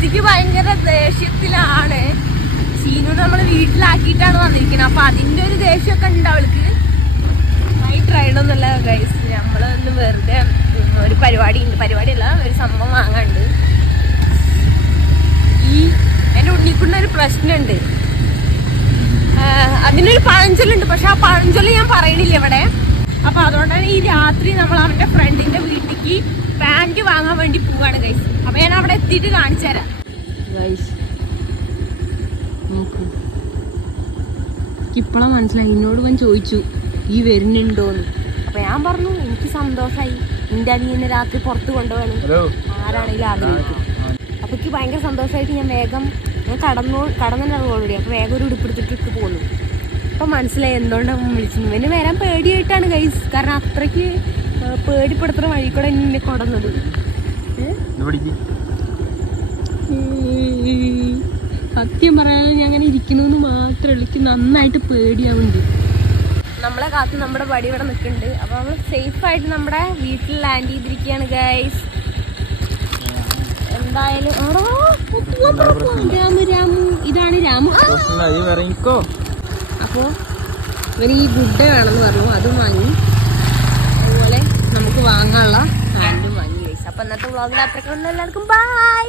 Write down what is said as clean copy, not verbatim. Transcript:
ബെസ്റ്റിക്ക് ഭയങ്കര ദേഷ്യത്തിലാണ്. സീനു നമ്മള് വീട്ടിലാക്കിയിട്ടാണ് വന്നിരിക്കുന്നത്. അപ്പൊ അതിന്റെ ഒരു ദേഷ്യമൊക്കെ ഉണ്ട് അവൾക്ക്. ബൈക്ക് റൈഡൊന്നുമല്ല ഗൈസ്, നമ്മളൊന്ന് വെറുതെ ഒരു പരിപാടിയല്ല, ഒരു സംഭവം വാങ്ങാണ്ട്. എന്റെ ഉണ്ണിക്കുണ്ടൊരു പ്രശ്നമുണ്ട്. അതിനൊരു പഴഞ്ചൊല്ലുണ്ട്, പക്ഷെ ആ പഴഞ്ചൊല്ല് ഞാൻ പറയണില്ല ഇവിടെ. അപ്പൊ അതുകൊണ്ടാണ് ഈ രാത്രി നമ്മൾ അവന്റെ ഫ്രണ്ടിന്റെ വീട്ടിലേക്ക് പാന്റ് വാങ്ങാൻ വേണ്ടി പോവാണ് ഗൈസ്. അപ്പൊ ഞാൻ അവിടെ എത്തിയിട്ട് കാണിച്ചു തരാം ഗൈസ്. നോക്കൂ, ഇപ്പോഴാ മനസ്സിലായി. എന്നോട് ഞാൻ ചോദിച്ചു ഈ വരുന്നുണ്ടോന്ന്. അപ്പൊ ഞാൻ പറഞ്ഞു എനിക്ക് സന്തോഷമായി, എന്റെ അനിയനെ രാത്രി പുറത്ത് കൊണ്ടുപോകാണ് ആരാണെങ്കിലും ആഗ്രഹിക്കും. അപ്പൊ എനിക്ക് ഭയങ്കര സന്തോഷമായിട്ട് ഞാൻ വേഗം കടന്നുണ്ടാവും ഓൾറെഡി. അപ്പൊ വേഗം ഒരു ഉടുപ്പെടുത്തിട്ട് പോന്നു. അപ്പൊ മനസ്സിലായി എന്തുകൊണ്ടാണ് വിളിച്ചത്. ഇവന് വരാൻ പേടിയായിട്ടാണ് ഗൈസ്. കാരണം അത്രയ്ക്ക് പേടിപ്പെടുത്തുന്ന വഴി കൂടെ എന്നെ കൊടന്നത്. സത്യം പറയാനും ഞാൻ അങ്ങനെ ഇരിക്കണമെന്ന് മാത്രമേ ഉള്ളൂ. എനിക്ക് നന്നായിട്ട് പേടിയാവുന്നുണ്ട്. നമ്മളെ കാത്ത് നമ്മുടെ പടി ഇവിടെ നിൽക്കുന്നുണ്ട്. അപ്പൊ നമ്മൾ സേഫ് ആയിട്ട് നമ്മുടെ വീട്ടിൽ ലാൻഡ് ചെയ്തിരിക്കുകയാണ് ഗൈസ്. എന്തായാലും രാമു ഇതാണ് രാമു. അപ്പോ ഇവന് ഈ ഗുഡ് വേണമെന്ന് പറഞ്ഞു, അതും വാങ്ങി. അതുപോലെ നമുക്ക് വാങ്ങാനുള്ള ഹാൻഡും വാങ്ങി ഗൈസ്. അപ്പൊ ഇന്നത്തെ വ്ളോഗിൽ അത്രയ്ക്ക് എല്ലാവർക്കും ബൈ.